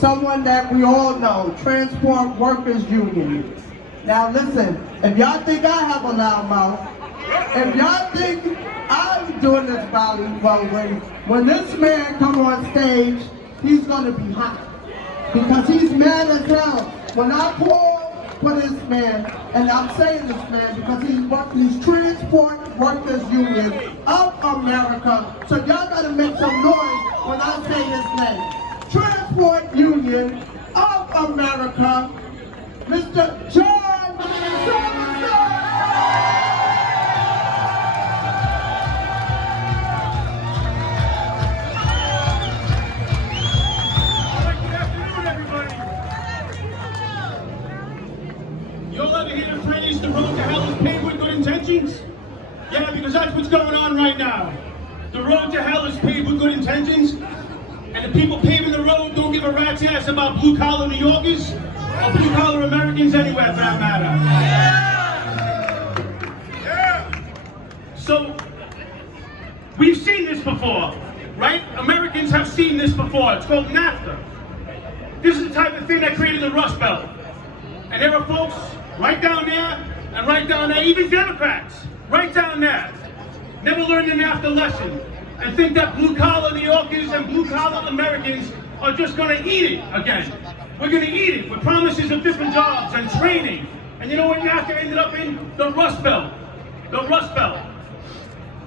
someone that we all know, Transport Workers Union. Now listen, if y'all think I have a loud mouth, if y'all think I'm doing this rally, well, when this man come on stage, he's gonna be hot. Because he's mad as hell. When I call for this man, and I'm saying this man because he's Transport Workers Union of America, so y'all gotta make some noise when I say his name. Transport Union of America, Mr. John Sullivan! You'll ever hear the phrase, the road to hell is paved with good intentions? Yeah, because that's what's going on right now. The road to hell is paved with good intentions, and the people paving the road don't give a rat's ass about blue-collar New Yorkers or blue-collar Americans anywhere, for that matter. So, we've seen this before, right? Americans have seen this before. It's called NAFTA. This is the type of thing that created the Rust Belt. And there are folks right down there and right down there, even Democrats, right down there, never learned the NAFTA lesson and think that blue-collar New Yorkers and blue-collar Americans are just going to eat it again. We're going to eat it with promises of different jobs and training. And you know what NAFTA ended up in? The Rust Belt. The Rust Belt.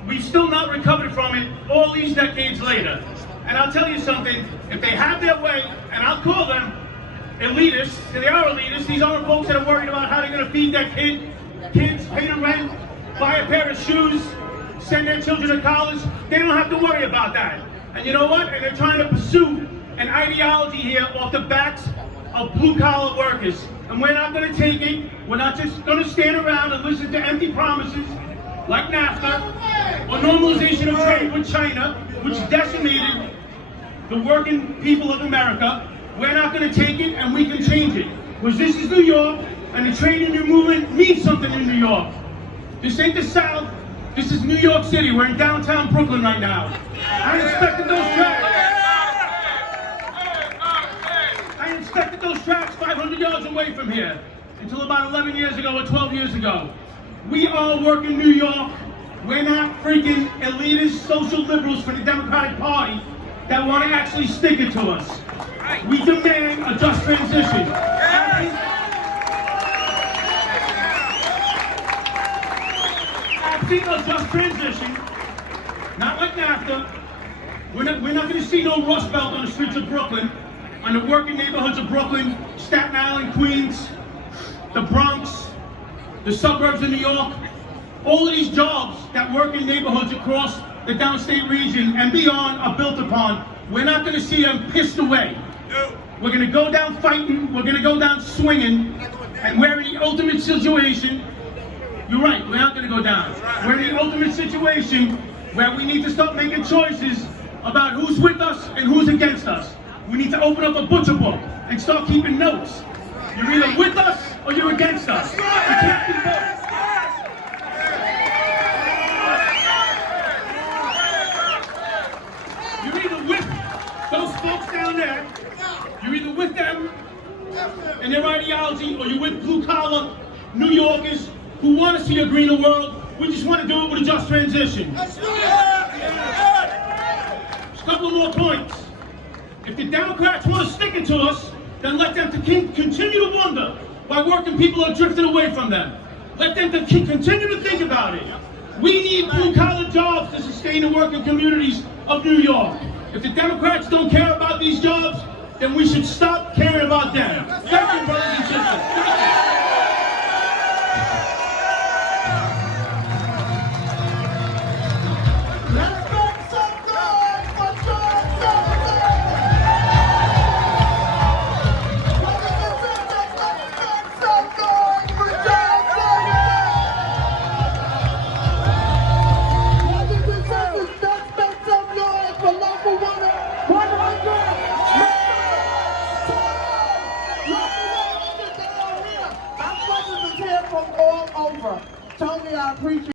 We've still not recovered from it all these decades later. And I'll tell you something, if they have their way, and I'll call them elitists, they are elitists, these aren't folks that are worried about how they're going to feed their kids, pay the rent, buy a pair of shoes, send their children to college. They don't have to worry about that. And you know what? And they're trying to pursue an ideology here off the backs of blue-collar workers. And we're not going to take it. We're not just going to stand around and listen to empty promises like NAFTA or normalization of trade with China, which decimated the working people of America. We're not going to take it, and we can change it. Because this is New York, and the trade union movement means something in New York. This ain't the South. This is New York City. We're in downtown Brooklyn right now. I inspected those tracks 500 yards away from here until about 11 years ago or 12 years ago. We all work in New York. We're not freaking elitist social liberals for the Democratic Party that want to actually stick it to us. We demand a just transition. Absent a just transition, not like NAFTA, we're not going to see no Rust Belt on the streets of Brooklyn, on the working neighborhoods of Brooklyn, Staten Island, Queens, the Bronx, the suburbs of New York. All of these jobs that work in neighborhoods across the downstate region and beyond are built upon. We're not going to see them pissed away. We're going to go down fighting, we're going to go down swinging, and we're in the ultimate situation. You're right, we're not going to go down. We're in the ultimate situation where we need to start making choices about who's with us and who's against us. We need to open up a butcher book and start keeping notes. You're either with us or you're against us. You can't be both. You're either with those folks down there, you're either with them and their ideology, or you're with blue-collar New Yorkers who want to see a greener world. We just want to do it with a just transition. Just a couple of more points. If the Democrats want to stick it to us, then let them continue to wonder why working people are drifting away from them. Let them continue to think about it. We need blue-collar jobs to sustain the working communities of New York. If the Democrats don't care about these jobs, then we should stop caring about them. Thank you, brothers and sisters.